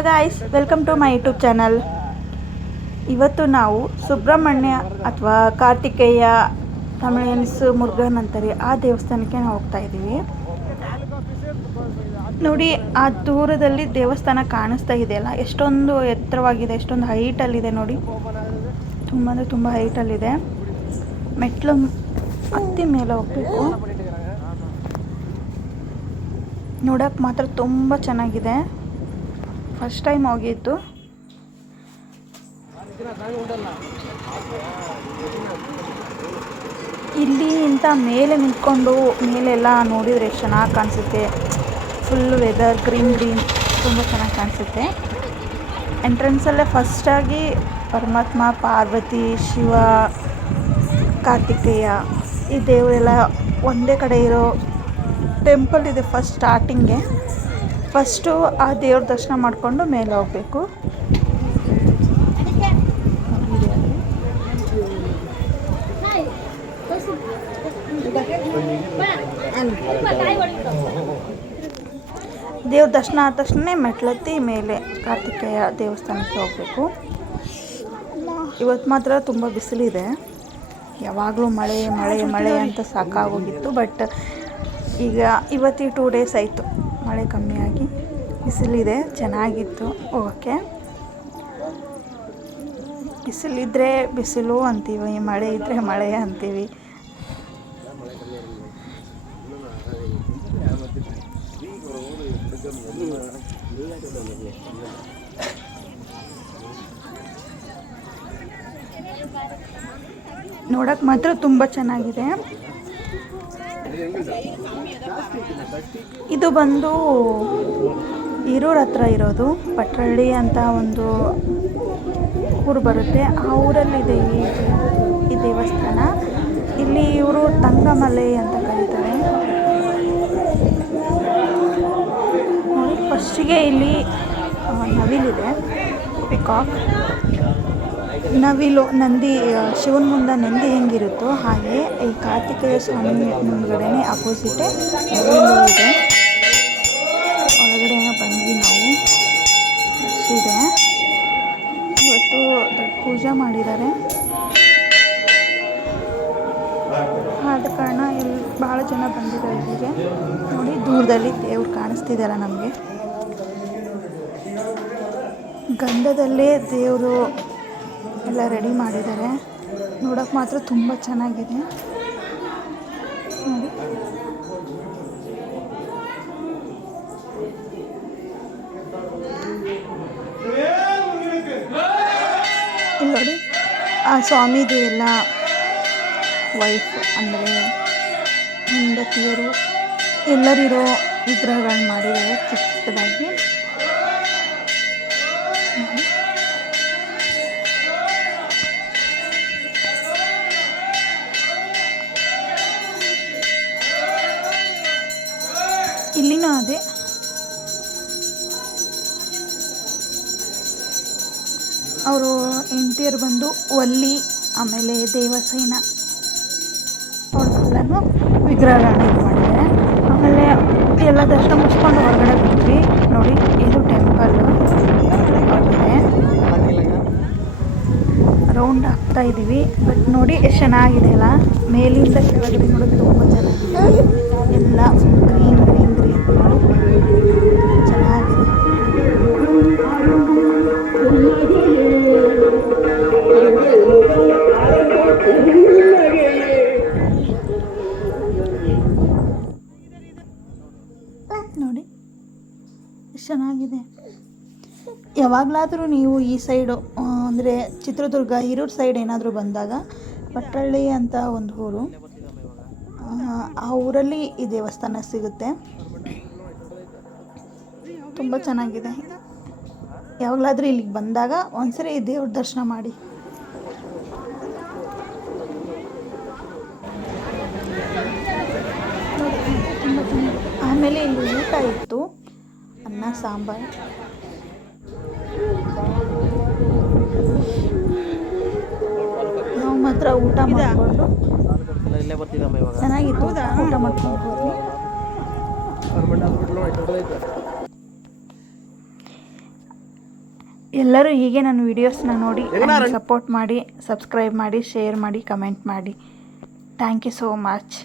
Hello guys, welcome to my YouTube channel. ಇವತ್ತು ನಾವು ಸುಬ್ರಹ್ಮಣ್ಯ ಅಥವಾ ಕಾರ್ತಿಕೇಯ, ತಮಿಳಿಯನ್ಸ್ ಮುರುಘನ್ ಅಂತಾರೆ, ಆ ದೇವಸ್ಥಾನಕ್ಕೆ ನಾವು ಹೋಗ್ತಾ ಇದ್ದೀವಿ. ನೋಡಿ, ಆ ದೂರದಲ್ಲಿ ದೇವಸ್ಥಾನ ಕಾಣಿಸ್ತಾ ಇದೆಯಲ್ಲ, ಎಷ್ಟೊಂದು ಎತ್ತರವಾಗಿದೆ, ಎಷ್ಟೊಂದು ಹೈಟಲ್ಲಿದೆ ನೋಡಿ. ತುಂಬ ಅಂದರೆ ತುಂಬ ಹೈಟಲ್ಲಿದೆ. ಮೆಟ್ಲು ಹತ್ತಿ ಮೇಲೆ ಹೋಗಬೇಕು. ನೋಡೋಕ್ಕೆ ಮಾತ್ರ ತುಂಬ ಚೆನ್ನಾಗಿದೆ. ಫಸ್ಟ್ ಟೈಮ್ ಹೋಗಿದ್ದು. ಇಲ್ಲಿ ಇಂಥ ಮೇಲೆ ನಿಂತ್ಕೊಂಡು ಮೇಲೆಲ್ಲ ನೋಡಿದರೆ ಎಷ್ಟು ಚೆನ್ನಾಗಿ ಕಾಣಿಸುತ್ತೆ. ಫುಲ್ ವೆದರ್ ಗ್ರೀನ್ ತುಂಬ ಚೆನ್ನಾಗಿ ಕಾಣಿಸುತ್ತೆ. ಎಂಟ್ರೆನ್ಸಲ್ಲೇ ಫಸ್ಟಾಗಿ ಪರಮಾತ್ಮ, ಪಾರ್ವತಿ, ಶಿವ, ಕಾರ್ತಿಕೇಯ ಈ ದೇವರೆಲ್ಲ ಒಂದೇ ಕಡೆ ಇರೋ ಟೆಂಪಲ್ ಇದೆ. ಫಸ್ಟ್ ಸ್ಟಾರ್ಟಿಂಗ್ಗೆ ಫಸ್ಟು ಆ ದೇವ್ರ ದರ್ಶನ ಮಾಡಿಕೊಂಡು ಮೇಲೆ ಹೋಗಬೇಕು. ದೇವ್ರ ದರ್ಶನ ಆದ ತಕ್ಷಣ ಮೆಟ್ಲತ್ತಿ ಮೇಲೆ ಕಾರ್ತಿಕೇಯ ದೇವಸ್ಥಾನಕ್ಕೆ ಹೋಗಬೇಕು. ಇವತ್ತು ಮಾತ್ರ ತುಂಬ ಬಿಸಿಲಿದೆ. ಯಾವಾಗಲೂ ಮಳೆ ಮಳೆ ಮಳೆ ಅಂತ ಸಾಕಾಗೋಗಿತ್ತು. ಬಟ್ ಈಗ ಇವತ್ತು 2 ಡೇಸ್ ಆಯಿತು ಮಳೆ ಕಮ್ಮಿಯಾಗಿ. ಬಿಸಿಲಿದೆ, ಚೆನ್ನಾಗಿತ್ತು ಹೋಗೋಕ್ಕೆ. ಬಿಸಿಲಿದ್ದರೆ ಬಿಸಿಲು ಅಂತೀವಿ, ಮಳೆ ಇದ್ದರೆ ಮಳೆ ಅಂತೀವಿ. ನೋಡೋಕ್ಕೆ ಮಾತ್ರ ತುಂಬ ಚೆನ್ನಾಗಿದೆ. ಇದು ಬಂದು ಹಿರೂರ ಹತ್ರ ಇರೋದು. ಪಟ್ರಳ್ಳಿ ಅಂತ ಒಂದು ಊರು ಬರುತ್ತೆ. ಆ ಊರಲ್ಲಿದೆ ಈ ದೇವಸ್ಥಾನ. ಇಲ್ಲಿ ಇವರು ತಂಗಮಲೆ ಅಂತ ಕರೀತಾರೆ. ನೋಡಿ, ಫಸ್ಟಿಗೆ ಇಲ್ಲಿ ನವಿಲಿದೆ, ಪಿಕಾಕ್. ನವಿಲು ನಂದಿ, ಶಿವನ ಮುಂದೆ ನಂದಿ ಹೆಂಗಿರುತ್ತೋ ಹಾಗೆ ಈ ಕಾರ್ತಿಕೇಯ ಸ್ವಾಮಿ ಮುಂದ್ಗಡೆನೇ ಅಪೋಸಿಟೇ ನವಿಲು ಇದೆ. ಒಳಗಡೆ ಬಂದ್ವಿ ನಾವು. ಇದೆ, ಇವತ್ತು ದೊಡ್ಡ ಪೂಜೆ ಮಾಡಿದ್ದಾರೆ. ಆದ ಕಾರಣ ಇಲ್ಲಿ ಭಾಳ ಜನ ಬಂದಿದ್ದಾರೆ ಇಲ್ಲಿಗೆ. ನೋಡಿ, ದೂರದಲ್ಲಿ ದೇವ್ರು ಕಾಣಿಸ್ತಿದ್ದಾರ ನಮಗೆ. ಗಂಧದಲ್ಲೇ ದೇವರು ಎಲ್ಲ ರೆಡಿ ಮಾಡಿದ್ದಾರೆ. ನೋಡೋಕ್ಕೆ ಮಾತ್ರ ತುಂಬ ಚೆನ್ನಾಗಿದೆ ನೋಡಿ. ಇಲ್ಲಿ ನೋಡಿ, ಆ ಸ್ವಾಮಿದು ಎಲ್ಲ ವೈಫ್ ಅಂದರೆ ಹೆಂಡತಿಯರು ಎಲ್ಲರಿರೋ ವಿಗ್ರಹಗಳನ್ನ ಮಾಡಿದ್ದಾರೆ ಚಿಕ್ಕ ಚಿಕ್ಕದಾಗಿ. ಇಲ್ಲಿನೂ ಅದೇ. ಅವರು ಹೆಂಡತಿಯರು ಬಂದು ವಲ್ಲಿ, ಆಮೇಲೆ ದೇವಸೇನ ಅವ್ರಿಗೆಲ್ಲನೂ ವಿಗ್ರಹಗಳನ್ನ ಇದು ಮಾಡಿದ್ದಾರೆ. ಆಮೇಲೆ ಎಲ್ಲ ದರ್ಶನ ಮುಗಿಸ್ಕೊಂಡು ಹೊರಗಡೆ ಬಂದ್ವಿ. ನೋಡಿ, ಇದು ಟೆಂಪಲ್ ಆಗಿದೆ. ರೌಂಡ್ ಆಗ್ತಾ ಇದ್ದೀವಿ. ಬಟ್ ನೋಡಿ ಎಷ್ಟು ಚೆನ್ನಾಗಿದೆ ಅಲ್ಲ. ಮೇಲಿಂದ ಕೆಳಗಡೆ ನೋಡೋದು ತುಂಬ ಚೆನ್ನಾಗಿದೆ. ಎಲ್ಲ ಗ್ರೀನ್ ಗ್ರೀನ್ ಗ್ರೀನ್ ಚೆನ್ನಾಗಿದೆ. ನೋಡಿ ಎಷ್ಟು ಚೆನ್ನಾಗಿದೆ. ಯಾವಾಗಲಾದರೂ ನೀವು ಈ ಸೈಡು ಅಂದರೆ ಚಿತ್ರದುರ್ಗ, ಹಿರೂರು ಸೈಡ್ ಏನಾದರೂ ಬಂದಾಗ ಪಟ್ರಳ್ಳಿ ಅಂತ ಒಂದು ಊರು, ಆ ಊರಲ್ಲಿ ಈ ದೇವಸ್ಥಾನ ಸಿಗುತ್ತೆ. ತುಂಬ ಚೆನ್ನಾಗಿದೆ. ಯಾವಾಗಲಾದರೂ ಇಲ್ಲಿಗೆ ಬಂದಾಗ ಒಂದ್ಸರಿ ಈ ದೇವ್ರ ದರ್ಶನ ಮಾಡಿ. ಆಮೇಲೆ ಇಲ್ಲಿ ಊಟ ಇತ್ತು, ಅನ್ನ ಸಾಂಬಾರು. ನಾವು ಮಾತ್ರ ಊಟ ಮಾಡಿಕೊಂಡು ಚೆನ್ನಾಗಿತ್ತು. ಊಟ ಮಾಡ್ಕೊಂಡು ಹೋದ್ವಿ. ಎಲ್ಲರೂ ಹೀಗೆ ನನ್ನ ವೀಡಿಯೋಸ್ನ ನೋಡಿ ಸಪೋರ್ಟ್ ಮಾಡಿ, ಸಬ್ಸ್ಕ್ರೈಬ್ ಮಾಡಿ, ಶೇರ್ ಮಾಡಿ, ಕಮೆಂಟ್ ಮಾಡಿ. Thank you so much.